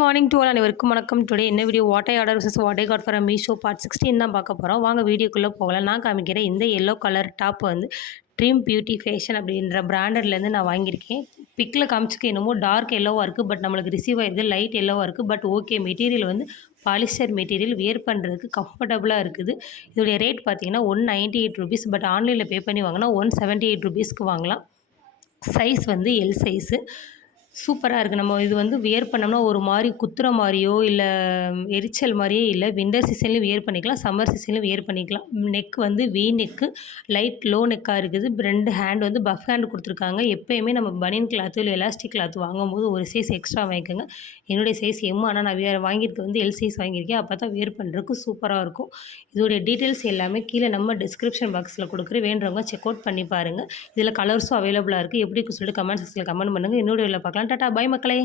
Morning to all அனைவருக்கும் வணக்கம். Today என்ன video what I order versus what I got for Meesho part 16 தான் பார்க்க போகிறோம். வாங்க வீடியோக்குள்ளே போகலாம். நான் காமிக்கிறேன் இந்த எல்லோ கலர் டாப் வந்து ட்ரீம் பியூட்டி ஃபேஷன் அப்படின்ற பிராண்டட்லேருந்து நான் வாங்கியிருக்கேன். பிக்கில் காமிச்சிக்க என்னமோ டார்க் எல்லோவாக இருக்குது, பட் நம்மளுக்கு ரிசீவ் ஆகிருது லைட் எல்லோவாக இருக்குது. பட் ஓகே, மெட்டீரியல் வந்து பாலிஸ்டர் மெட்டீரியல், வியர் பண்ணுறதுக்கு கம்ஃபர்டபுளாக இருக்குது. இதோடைய ரேட் பார்த்தீங்கன்னா ₹198, பட் ஆன்லைனில் பே பண்ணி வாங்கினா ₹178 வாங்கலாம். சைஸ் வந்து எல் சைஸு. சூப்பராக இருக்குது. நம்ம இது வந்து வியர் பண்ணோம்னா ஒரு மாதிரி குத்துற மாதிரியோ இல்லை எரிச்சல் மாதிரியே இல்லை. வின்டர் சீசன்லேயும் வியர் பண்ணிக்கலாம், சம்மர் சீசன்லேயும் வியர் பண்ணிக்கலாம். நெக் வந்து வி நெக்கு, லைட் லோ நெக்காக இருக்குது. 2 ஹேண்ட் வந்து பஃப் ஹேண்ட் கொடுத்துருக்காங்க. எப்போயுமே நம்ம பனியன் கிளாத்து இல்லை எலாஸ்டிக் கிளாத் வாங்கும்போது ஒரு சைஸ் எக்ஸ்ட்ரா வாங்கிக்கோங்க. என்னுடைய சைஸ் எம், ஆனால் நான் வாங்கியிருக்க வந்து எல் சைஸ் வாங்கியிருக்கேன். அப்போ தான் வியர் பண்ணுறதுக்கு சூப்பராக இருக்கும். இதோடைய டீட்டெயில்ஸ் எல்லாமே கீழே நம்ம டிஸ்கிரிப்ஷன் பாக்ஸில் கொடுக்குறேன். வேண்டுறவங்க செக் அவுட் பண்ணி பாருங்கள். இதில் கலர்ஸும் அவைலபிளாக இருக்குது. எப்படி இருக்குன்னு சொல்லிட்டு கமெண்ட் செக்ஷனில் கமெண்ட் பண்ணுங்கள். என்னோட பார்க்கலாம். டாடா, பை மக்களே.